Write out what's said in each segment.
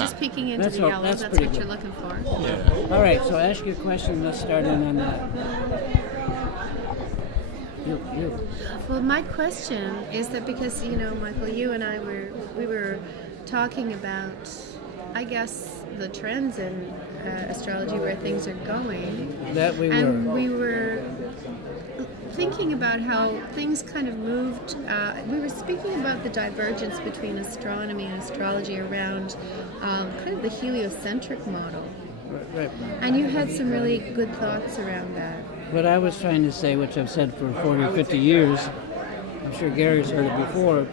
just peeking into the yellow. That's what you're looking for. Yeah. All right, so ask your question. Let's start in on that. You. Well, my question is that because, Michael, you and I we were talking about, I guess, the trends in astrology, where things are going. That we were. And we were thinking about how things kind of moved. We were speaking about the divergence between astronomy and astrology around kind of the heliocentric model. Right. And you had some really good thoughts around that. What I was trying to say, which I've said for 40 or 50 years, I'm sure Gary's heard it before.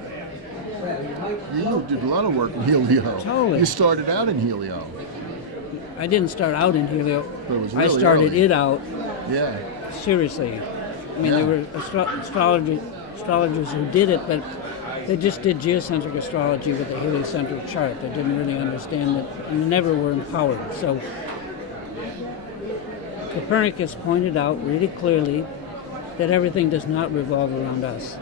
You did a lot of work in helio. Totally. You started out in helio. I didn't start out in helio. But it was really I started early. it out. Yeah. Seriously. I mean, there were astrologers who did it, but they just did geocentric astrology with a heliocentric chart. They didn't really understand it and never were empowered. So Copernicus pointed out really clearly that everything does not revolve around us.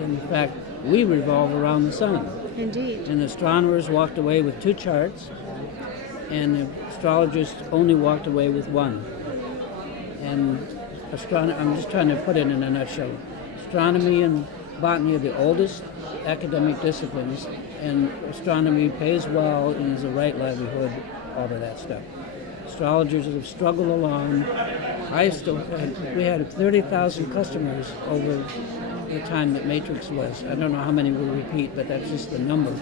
In fact, we revolve around the sun. Indeed. And astronomers walked away with 2 charts, and the astrologers only walked away with 1. And I'm just trying to put it in a nutshell. Astronomy and botany are the oldest academic disciplines, and astronomy pays well and is a right livelihood, all of that stuff. Astrologers have struggled along. We had 30,000 customers over the time that Matrix was. I don't know how many will repeat, but that's just the number.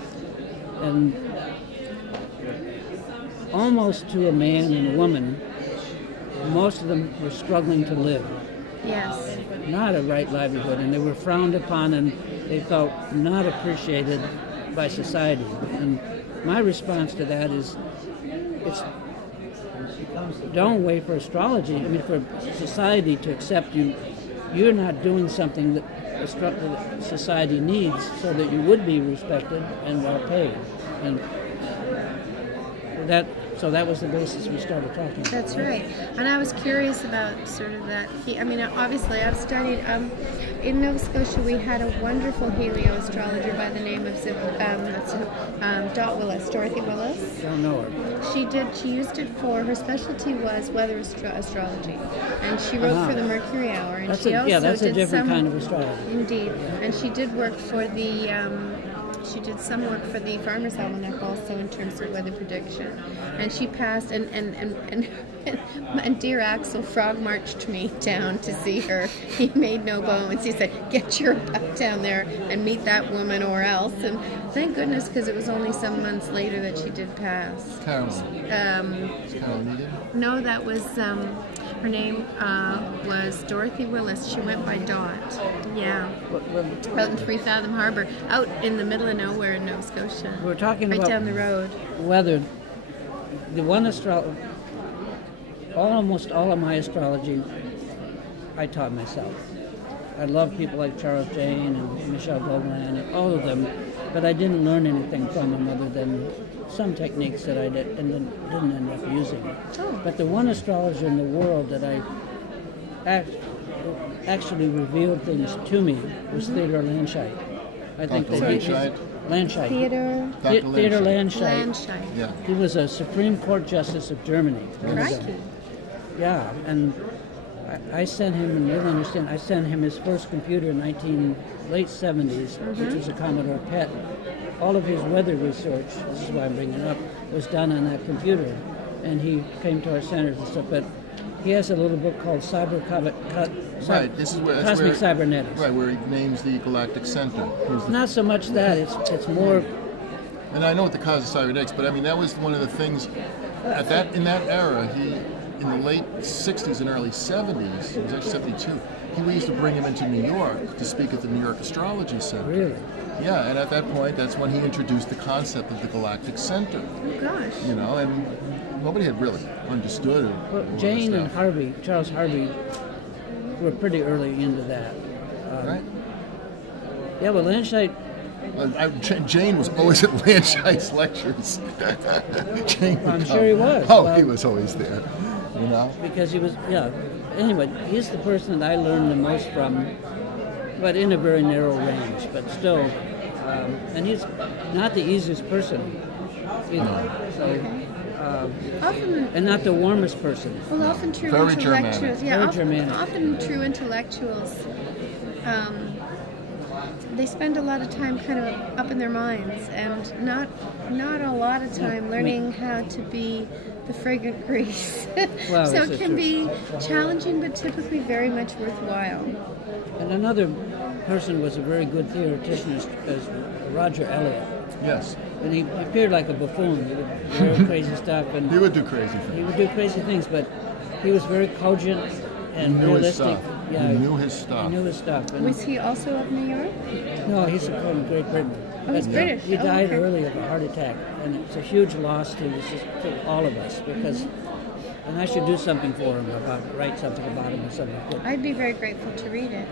And almost to a man and a woman, most of them were struggling to live. Yes. Not a right livelihood, and they were frowned upon, and they felt not appreciated by society. And my response to that is, don't wait for astrology. I mean, for society to accept you. You're not doing something that society needs, so that you would be respected and well paid. And so that was the basis we started talking about. That's right. And I was curious about sort of that. Obviously, I've studied, in Nova Scotia, we had a wonderful helio astrologer by the name of Dorothy Willis. Don't know her. She used it for, her specialty was weather astrology. And she wrote for the Mercury Hour. And that's a different kind of astrology. Indeed. And she did work for she did some work for the Farmer's Almanac also in terms of weather prediction. And she passed, and dear Axel frog marched me down to see her. He made no bones. He said, "Get your butt down there and meet that woman or else." And thank goodness, because it was only some months later that she did pass. Caroline. No, that was... her name was Dorothy Willis. She went by Dot. Yeah. Out in Three Fathom Harbor, out in the middle of nowhere in Nova Scotia. We're talking right about down the road. Weather. The one almost all of my astrology, I taught myself. I love people like Charles Jane and Michelle Goldman and all of them, but I didn't learn anything from them other than some techniques that I didn't end up using. Oh. But the one astrologer in the world that I actually revealed things to me was Theodore Landscheid. I think Dr. that Landscheid. Theodore Landscheid. Yeah. He was a Supreme Court Justice of Germany. Crikey. Yeah, and I sent him, and you'll understand, I sent him his first computer in late 70s, which was a Commodore PET. All of his weather research, this is why I'm bringing it up, was done on that computer. And he came to our centers and stuff, but he has a little book called Cosmic Cybernetics. Right, where he names the galactic center. Not so much that, it's more... And I know what the Cosmic Cybernetics, but I mean, that was one of the things, in that era, in the late 60s and early 70s, it was actually 72, we used to bring him into New York to speak at the New York Astrology Center. Really? Yeah, and at that point, that's when he introduced the concept of the galactic center. Oh, gosh. And nobody had really understood it. Well, Jane and Charles Harvey, were pretty early into that. Right? Yeah, but Landscheid... Jane was always at Landscheid's lectures. I'm sure he was. He was always there. Because he was, Anyway, he's the person that I learned the most from, but in a very narrow range, but still. And he's not the easiest person either. So, Often, and not the warmest person. well, often true Very intellectuals. Germanic. Yeah, Very often, Germanic. often true intellectuals. They spend a lot of time kind of up in their minds, and not a lot of time learning how to be the fragrant grease. Well, so this it is can true. be challenging, but typically very much worthwhile. And another person was a very good theoretician is Roger Elliott. Yes. And he appeared like a buffoon. He would do crazy stuff, and He would do crazy he things. would do crazy things, but he was very cogent and He knew his realistic. stuff. Yeah, He knew his stuff. He knew his stuff. And Was he also of New York? no, he's from Great Britain. Oh, he's But British. He Oh, died okay. early of a heart attack, and it's a huge loss to all of us because. And I should do something for him write something about him or something. But I'd be very grateful to read it,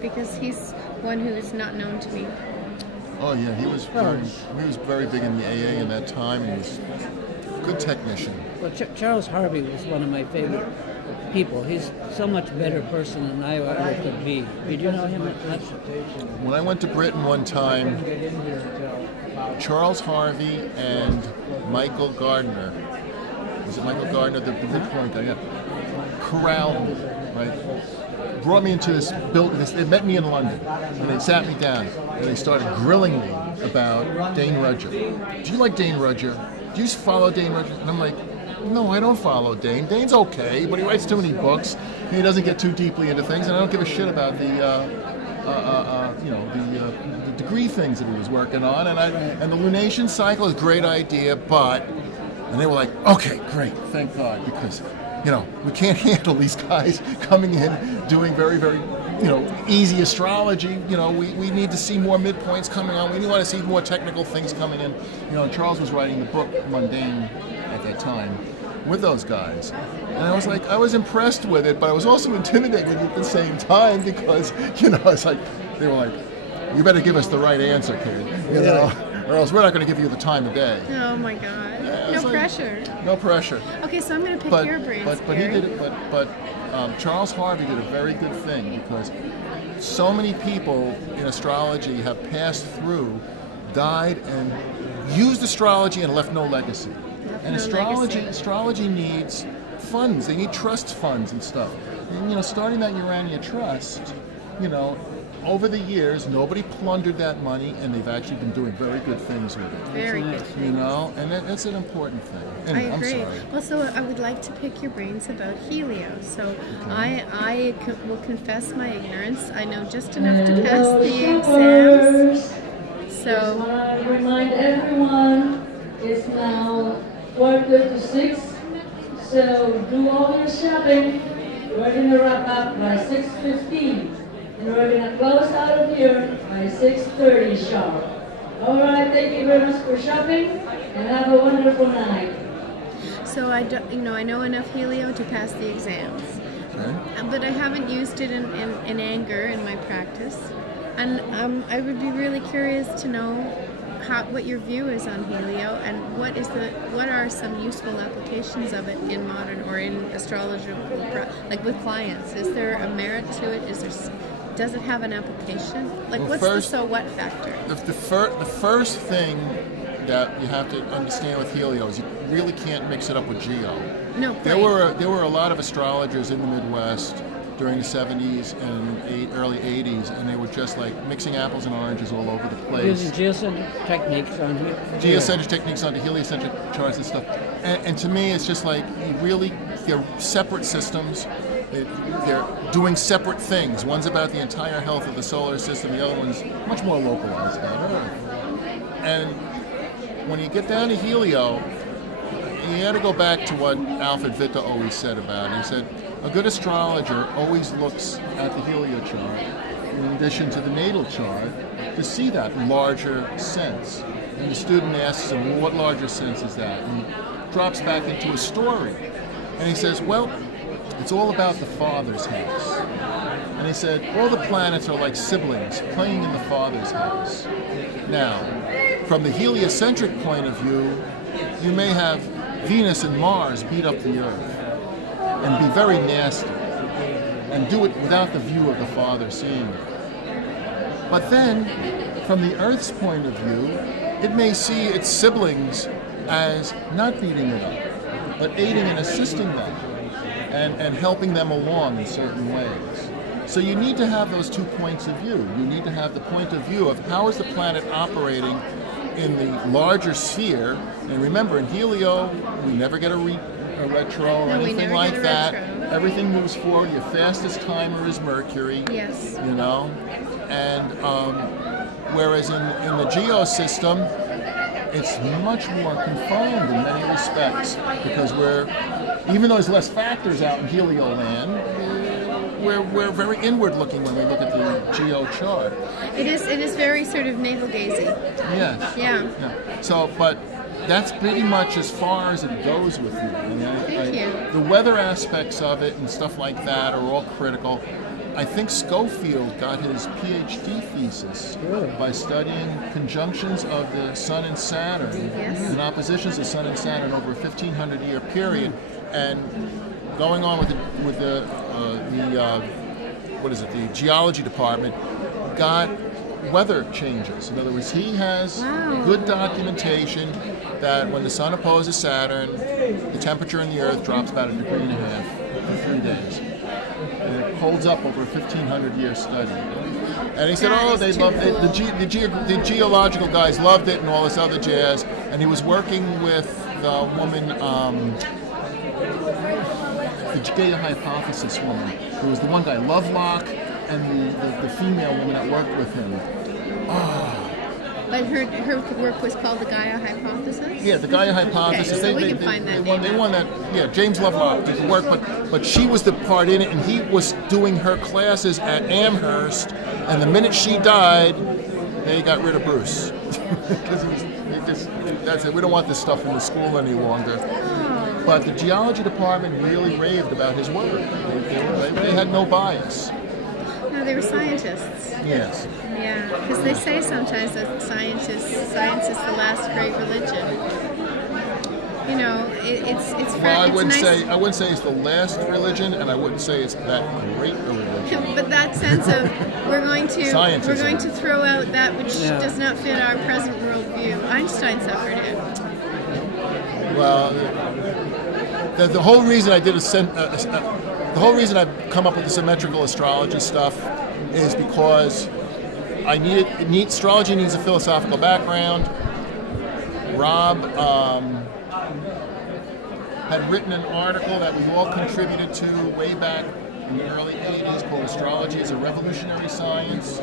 because he's one who is not known to me. Oh yeah, he was very big in the AA in that time, and he was a good technician. Well, Charles Harvey was one of my favorite people. He's so much better person than I ever could be. Did you know him much? When I went to Britain one time, Charles Harvey and Michael Gardner, was it Michael Gardner, the big point guy? Yeah. Corralled me, right? Brought me into this building. They met me in London, and they sat me down, and they started grilling me about Dane Rudger. Do you like Dane Rudger? Do you follow Dane Rudger? And I'm like, no, I don't follow Dane. Dane's okay, but he writes too many books, and he doesn't get too deeply into things, and I don't give a shit about the degree things that he was working on, and the lunation cycle is a great idea, but, and they were like, okay, great, thank God, because, we can't handle these guys coming in doing very, very, easy astrology. We need to see more midpoints coming on. We want to see more technical things coming in. Charles was writing the book Mundane at that time with those guys. And I was impressed with it, but I was also intimidated at the same time because, it's like, they were like, you better give us the right answer, kid, or else we're not going to give you the time of day. Oh my God. No pressure. No pressure. Okay, so I'm going to pick your brains, But he Gary. did it. But Charles Harvey did a very good thing because so many people in astrology have passed through, died, and used astrology and left no legacy. And astrology needs funds. They need trust funds and stuff. And, starting that Urania Trust, over the years, nobody plundered that money, and they've actually been doing very good things with it. Very good. And that's an important thing. Anyway, I agree. I'm sorry. Well, so I would like to pick your brains about Helio. So I will confess my ignorance. I know just enough to pass the exams. So I remind everyone, it's now 4:56, so do all your shopping. We're going to wrap up by 6:15, and we're going to close out of here by 6:30 sharp. All right, thank you very much for shopping, and have a wonderful night. So I know enough Helio to pass the exams, but I haven't used it in anger in my practice, and I would be really curious to know what your view is on Helio, and what are some useful applications of it in modern or in astrology, like with clients. Is there a merit to it? Does it have an application? Like, Well, what's first, the so what factor? The first thing that you have to understand with Helio is you really can't mix it up with Geo. No, There right. were a lot of astrologers in the Midwest during the 70s and early 80s, and they were just like mixing apples and oranges all over the place. Using geocentric techniques on here. Geocentric techniques onto heliocentric charts and stuff. And to me, it's just like they're separate systems. They're doing separate things. One's about the entire health of the solar system, the other one's much more localized about Earth. And when you get down to Helio, you got to go back to what Alfred Witte always said about it. He said, a good astrologer always looks at the Helio chart in addition to the natal chart to see that larger sense. And the student asks him, well, what larger sense is that? And he drops back into a story. And he says, well, it's all about the father's house. And he said, all the planets are like siblings playing in the father's house. Now, from the heliocentric point of view, you may have Venus and Mars beat up the Earth and be very nasty and do it without the view of the father seeing it. But then, from the Earth's point of view, it may see its siblings as not beating it up, but aiding and assisting them and helping them along in certain ways. So you need to have those 2 points of view. You need to have the point of view of how is the planet operating in the larger sphere. And remember, in Helio, we never get a retro or No, we anything never like get a that. retro. Everything moves forward. Your fastest timer is Mercury. Yes. You know? And whereas in the geosystem, it's much more confined in many respects because even though there's less factors out in Helioland, we're very inward looking when we look at the geo chart. It is very sort of navel gazing. Yes. Yeah. So, but that's pretty much as far as it goes with you. Thank you. The weather aspects of it and stuff like that are all critical. I think Schofield got his PhD thesis by studying conjunctions of the Sun and Saturn and oppositions of Sun and Saturn over a 1,500-year period, and going on with the geology department, got weather changes. In other words, he has good documentation that when the Sun opposes Saturn, the temperature in the Earth drops about 1.5 degrees for 3 days. And it holds up over a 1,500-year study. And he said, they loved it. The geological guys loved it and all this other jazz. And he was working with the woman, the Gaia hypothesis woman. There was the one guy, Lovelock, and the female woman that worked with him. But her work was called the Gaia hypothesis? Yeah, the Gaia hypothesis. Okay, so we can find that they won that. Yeah, James Lovelock did the work, but she was the part in it, and he was doing her classes at Amherst. And the minute she died, they got rid of Bruce because that's it. We don't want this stuff in the school any longer. But the geology department really raved about his work. They had no bias. No, they were scientists. Yes. Yeah, because they say sometimes that science is the last great religion. You know, it's Well, I wouldn't nice. say it's the last religion, and I wouldn't say it's that great a religion. But that sense of we're going to throw out that which does not fit our present worldview. Einstein suffered it. Well, the whole reason I did the whole reason I've come up with the symmetrical astrology stuff is because astrology needs a philosophical background. Rob had written an article that we all contributed to way back in the early 80s called Astrology is a Revolutionary Science.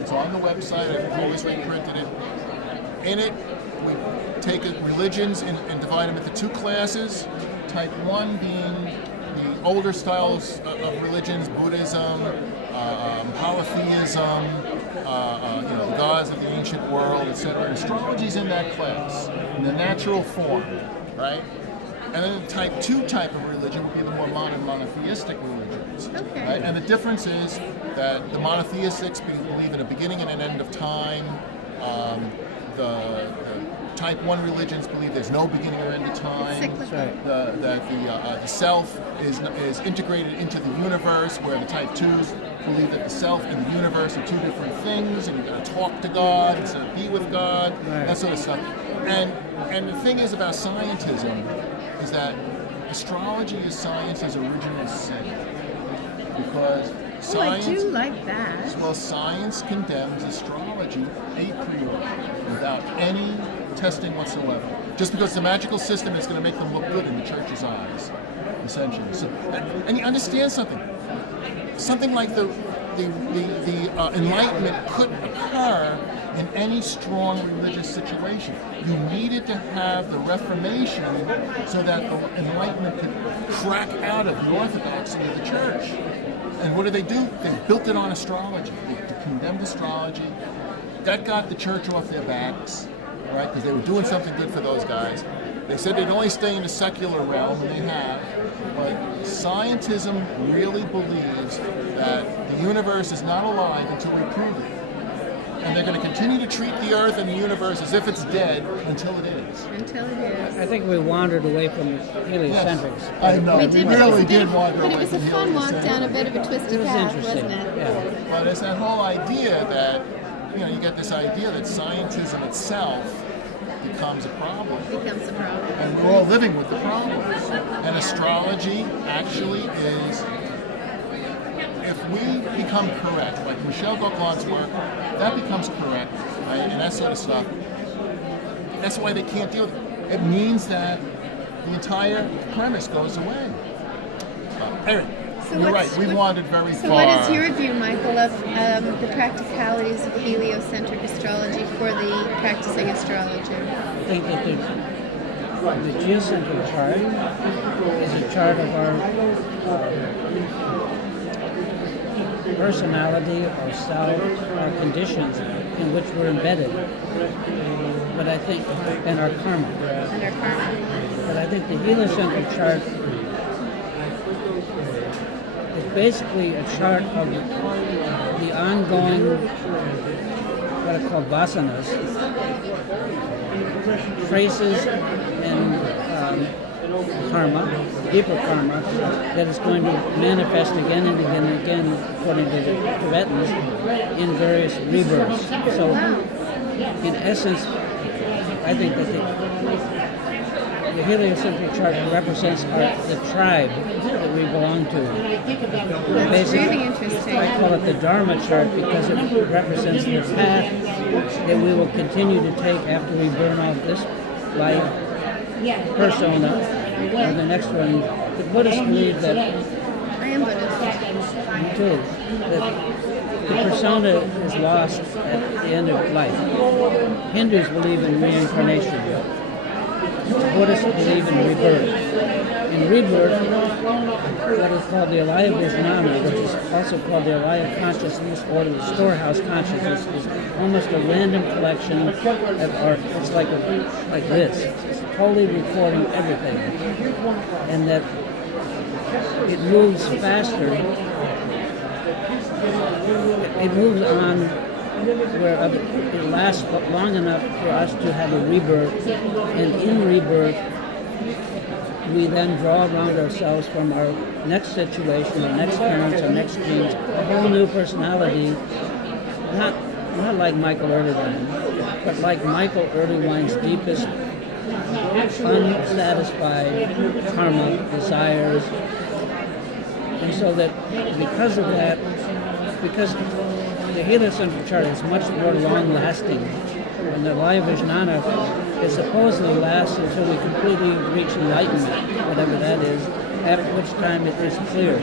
It's on the website. I've always reprinted it. In it, we take religions and divide them into 2 classes. Type 1 being the older styles of religions, Buddhism, polytheism, the gods of the ancient world, etc. And astrology's in that class, in the natural form, right? And then the type 2 type of religion would be the more modern monotheistic religions. Okay. Right? And the difference is that the monothéistics believe in a beginning and an end of time. The type 1 religions believe there's no beginning or end of time. That the self is integrated into the universe, where the type 2s believe that the self and the universe are 2 different things, and you've got to talk to God instead of be with God, that sort of stuff. And the thing is about scientism is that astrology is science's original sin, because science. I do like that. Well, science condemns astrology a priori, without any testing whatsoever. Just because the magical system is going to make them look good in the church's eyes, essentially. So, and you understand something. Something like the Enlightenment couldn't occur in any strong religious situation. You needed to have the Reformation so that the Enlightenment could crack out of the orthodoxy of the church. And what did they do? They built it on astrology. They condemned astrology. That got the church off their backs, right? Because they were doing something good for those guys. They said they'd only stay in the secular realm, and they have. But scientism really believes that the universe is not alive until we prove it. And they're going to continue to treat the Earth and the universe as if it's dead until it is. Until it is. I think we wandered away from heliocentrics. Yes, I know. We did, we really but did wander away it was a from fun walk heliocentrics. down a bit of a twisty It was path, interesting. wasn't it? Yeah. But it's that whole idea that, you get this idea that scientism itself becomes a problem. Becomes a problem. And we're all living with the problems. And astrology actually is, if we become correct, like Michelle Gauquelin's work, that becomes correct, right? And that sort of stuff. That's why they can't deal with it. It means that the entire premise goes away. Anyway, So you're right. We wandered very So far. what is your view, Michael, of the practicalities of heliocentric astrology for the practicing astrologer? I think that the geocentric chart is a chart of our personality, our self, our conditions in which we're embedded. But I think, and our karma. And our karma. But I think the heliocentric chart is basically a chart of the ongoing, what I call vasanas, traces and karma, deeper karma, that is going to manifest again and again and again, according to the Tibetans, in various rebirths. So, in essence, I think that the heliocentric chart represents the tribe that we belong to. That's really interesting. I call it the Dharma chart because it represents the path that we will continue to take after we burn off this life persona, or the next one. The Buddhists believe that, I am Buddhist. too, that the persona is lost at the end of life. Hindus believe in reincarnation. Buddhists believe in rebirth. In rebirth, what is called the Alaya Vijnana, which is also called the Alaya consciousness or the storehouse consciousness, is almost a random collection of art. It's like this. It's totally recording everything. And that it moves faster. It moves on where it lasts long enough for us to have a rebirth, and in rebirth we then draw around ourselves from our next situation, our next parents, our next genes, a whole new personality, not like Michael Erlewine, but like Michael Erlewine's deepest unsatisfied karma, desires, and so that because of that, because the heliocentric chart is much more long-lasting, and the Alaya Vijnana is supposedly lasts until we completely reach enlightenment, whatever that is, at which time it is clear.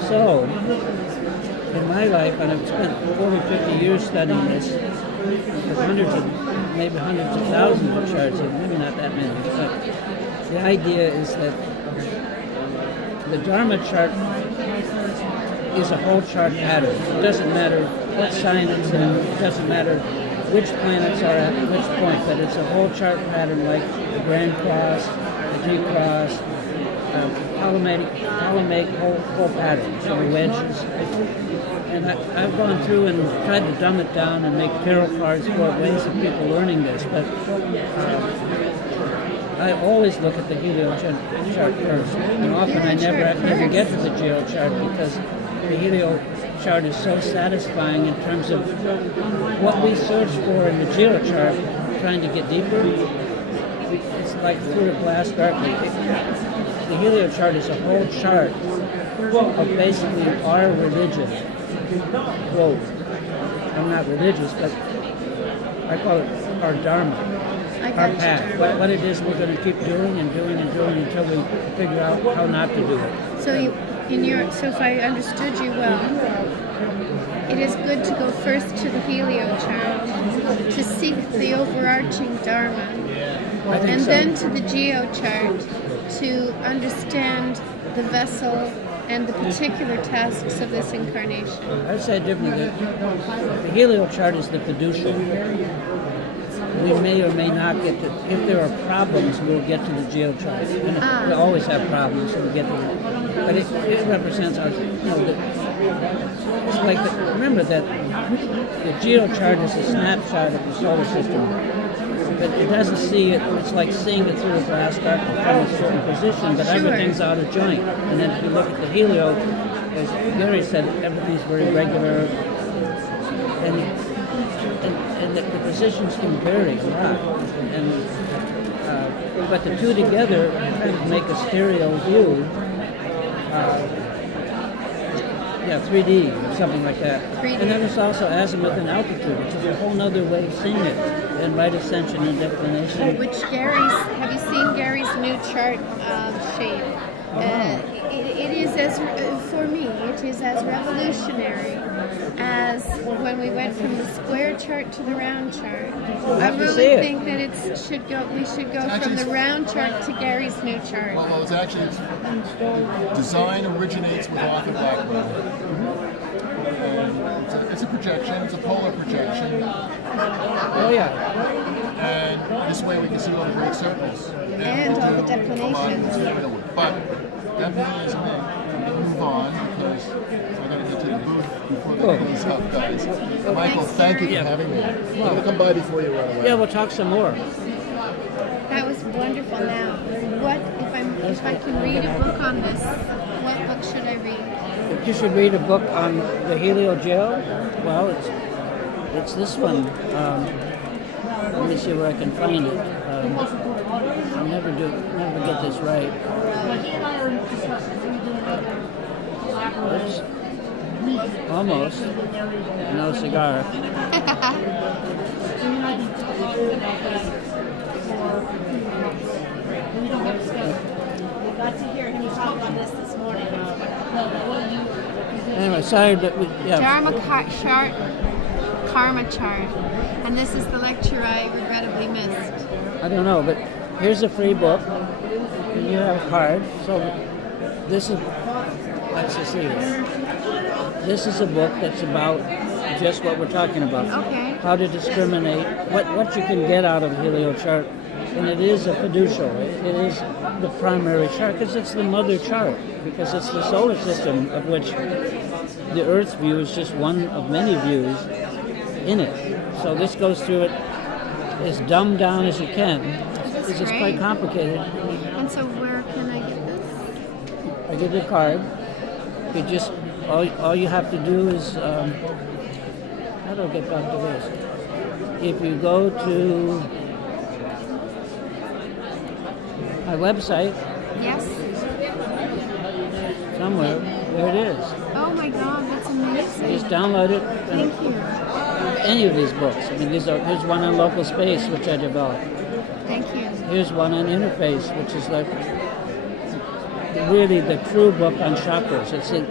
So, in my life, and I've spent 40, 50 years studying this, with maybe hundreds of thousands of charts, maybe not that many, but the idea is that the Dharma chart is a whole chart pattern. It doesn't matter what sign it's in, it doesn't matter which planets are at which point, but it's a whole chart pattern like the Grand Cross, the G Cross, Ptolemaic whole patterns, or wedges. And I've gone through and tried to dumb it down and make tarot cards for ways of people learning this, but I always look at the helio chart first, and often I never get to the geo chart because the helio chart is so satisfying in terms of what we search for in the geo chart, trying to get deeper. It's like through a glass darkly. The helio chart is a whole chart of basically our religion. Quote, I'm not religious, but I call it our Dharma, our path. What it is we're going to keep doing and doing and doing until we figure out how not to do it. So so if I understood you well, it is good to go first to the helio chart to seek the overarching Dharma, and then to the geo chart to understand the vessel and the particular tasks of this incarnation. I'd say differently. The helio chart is the fiduciary. We may or may not get to, if there are problems, we'll get to the geo chart. And we always have problems, so we get to it. But it represents our, it's like, remember that the geo chart is a snapshot of the solar system. But it doesn't see it, it's like seeing it through a glass darkly from a certain position, but everything's out of joint. And then if you look at the helio, as Gary said, everything's very regular. And and the positions can vary a lot. And but the two together kind of make a stereo view. 3D or something like that. 3D. And then there's also azimuth and altitude, which is a whole other way of seeing it, and right ascension and declination. Which have you seen Gary's new chart shape? It is for me, it is as revolutionary as when we went from the square chart to the round chart. I really think that we should go from the round chart to Gary's new chart. Well, it's design originates with Arthur Blackman. It's a projection. It's a polar projection. Oh yeah. And this way we can see all the great circles And all the declinations. But that means we move on because we're going to get to the booth before the goes up, guys. Michael, thank you for having me. I'm going to come by before you run away. Yeah, we'll talk some more. That was wonderful. Now, what if I can read a book on this? What book should I read? You should read a book on the heliogel. Well, it's this one. Let me see where I can find it. I never get this right. Oops. Almost. No cigar. Got to hear him talk on this morning. Anyway, sorry, but chart, karma chart, and this is the lecture I regrettably missed. I don't know, but here's a free book. And you have a card. So this is, let's just see this. This is a book that's about just what we're talking about. Okay. How to discriminate, what you can get out of the helio chart. And it is a fiducial. It is the primary chart because it's the mother chart, because it's the solar system of which the Earth's view is just one of many views in it. So this goes through it as dumbed down as you can. It's just quite complicated. And so where can I get this? I give you a card. You just all you have to do is how do I get back to this? If you go to my website. Yes. Somewhere. There it is. Oh my God, that's amazing. Just download it. Thank you. Any of these books. I mean, here's one on local space, which I developed. Thank you. Here's one on interface, which is like really the true book on chakras. It's the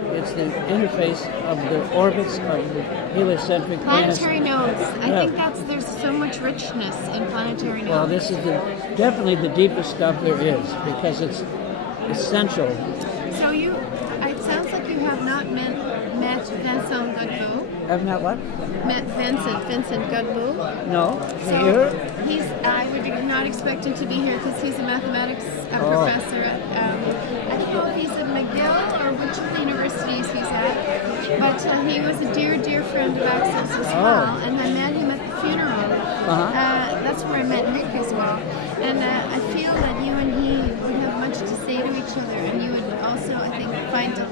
interface of the orbits of the heliocentric planetary planets. nodes. I think there's so much richness in planetary nodes. Well, this is definitely the deepest stuff there is because it's essential. So it sounds like you have not met Vincent Godbout. Have not what? Met Vincent Godbout. No. So Here? I would not expect him to be here because he's a mathematics professor at, I don't know if he's at McGill or which of the universities he's at, but he was a dear, dear friend of Axel's as well, and I met him at the funeral. That's where I met Nick as well. And I feel that you and he would have much to say to each other, and you would also, I think,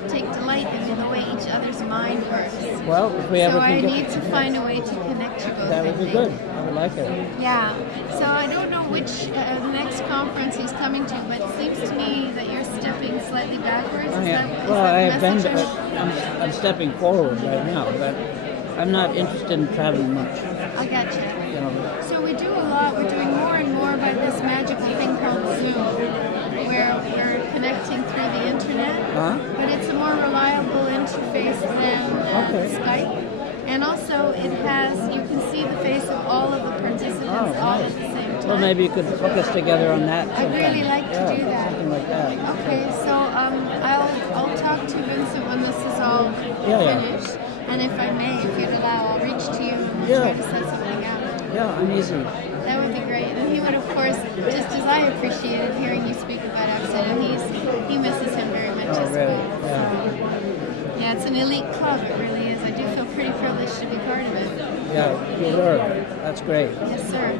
take delight in the way each other's mind works. Well, if we ever I need to find a way to connect you both. That would be good. I would like it. Yeah. So I don't know which the next conference he's coming to, but it seems to me that you're stepping slightly backwards. I'm stepping forward right now, but I'm not interested in traveling much. I got you. So we do a lot. We're doing more and more by this magical thing called Zoom, where we're connecting through the internet, but it's a more reliable interface than Skype. And also, you can see the face of all of the participants all at the same time. Well, maybe you could hook us together on that. I'd really like to do that. Something like that. Okay, so I'll talk to Vincent when this is all finished. And if I may, if you'd allow, I'll reach to you and try to set something out. Yeah, I'm easy. That would be great. And he would, of course, just as I appreciated hearing you speak about Axel, and he misses him very much as well. So, yeah, it's an elite club. It really is. I do feel pretty privileged to be part of it. Yeah, you were. That's great. Yes, sir.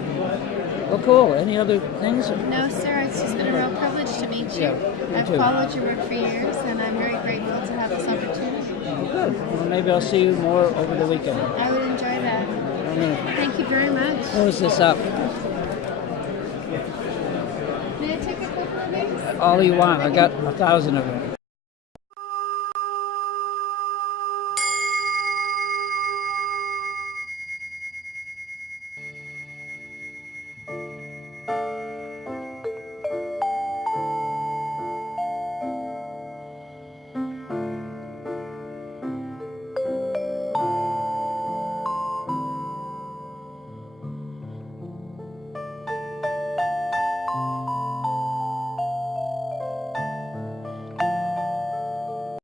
Well, cool. Any other things? No, sir. It's just been a real privilege to meet you. Yeah, I've followed your work for years, and I'm very grateful to have this opportunity. Good. Well, maybe I'll see you more over the weekend. I would enjoy that. All I'm going to Thank you very much. close this up. May I take a couple of these? All you want. I got 1,000 of them.